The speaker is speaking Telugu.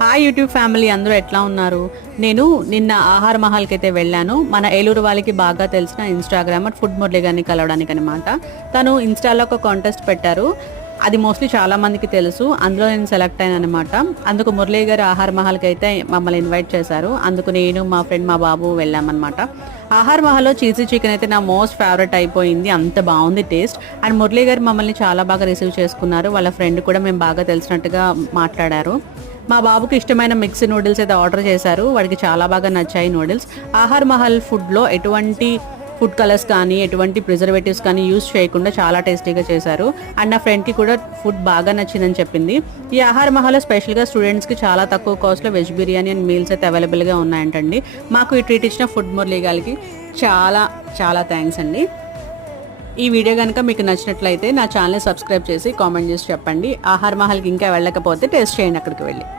హాయ్ యూట్యూబ్ ఫ్యామిలీ, అందరూ ఎట్లా ఉన్నారు? నేను నిన్న ఆహార్ మహల్కి అయితే వెళ్ళాను. మన ఏలూరు వాళ్ళకి బాగా తెలిసిన ఇన్స్టాగ్రామర్ ఫుడ్ మురళి గారిని కలవడానికి అనమాట. తను ఇన్స్టాలో ఒక కాంటెస్ట్ పెట్టారు. అది మోస్ట్లీ చాలా మందికి తెలుసు. అందులో నేను సెలెక్ట్ అయ్యాను అనమాట. అందుకు మురళి గారు ఆహార్ మహల్కి అయితే మమ్మల్ని ఇన్వైట్ చేశారు. అందుకు నేను, మా ఫ్రెండ్, మా బాబు వెళ్ళామన్నమాట. ఆహార్ మహల్లో చీజీ చికెన్ అయితే నా మోస్ట్ ఫేవరెట్ అయిపోయింది. అంత బాగుంది టేస్ట్. అండ్ మురళి గారు మమ్మల్ని చాలా బాగా రిసీవ్ చేసుకున్నారు. వాళ్ళ ఫ్రెండ్ కూడా మేము బాగా తెలిసినట్టుగా మాట్లాడారు. మా బాబుకి ఇష్టమైన మిక్స్ నూడిల్స్ అయితే ఆర్డర్ చేశారు. వాడికి చాలా బాగా నచ్చాయి నూడిల్స్. ఆహార్ మహల్ ఫుడ్లో ఎటువంటి ఫుడ్ కలర్స్ కానీ ఎటువంటి ప్రిజర్వేటివ్స్ కానీ యూజ్ చేయకుండా చాలా టేస్టీగా చేశారు. అండ్ నా ఫ్రెండ్కి కూడా ఫుడ్ బాగా నచ్చిందని చెప్పింది. ఈ ఆహార్ మహల్లో స్పెషల్గా స్టూడెంట్స్కి చాలా తక్కువ కాస్ట్లో వెజ్ బిర్యానీ అండ్ మీల్స్ అయితే అవైలబుల్గా ఉన్నాయంటండి. మాకు ఈ ట్రీట్ ఇచ్చిన ఫుడ్ మురళి గారికి చాలా చాలా థ్యాంక్స్ అండి. ఈ వీడియో కనుక మీకు నచ్చినట్లయితే నా ఛానల్ని సబ్స్క్రైబ్ చేసి కామెంట్ చేసి చెప్పండి. ఆహార్ మహల్కి ఇంకా వెళ్ళకపోతే టేస్ట్ చేయండి అక్కడికి వెళ్ళి.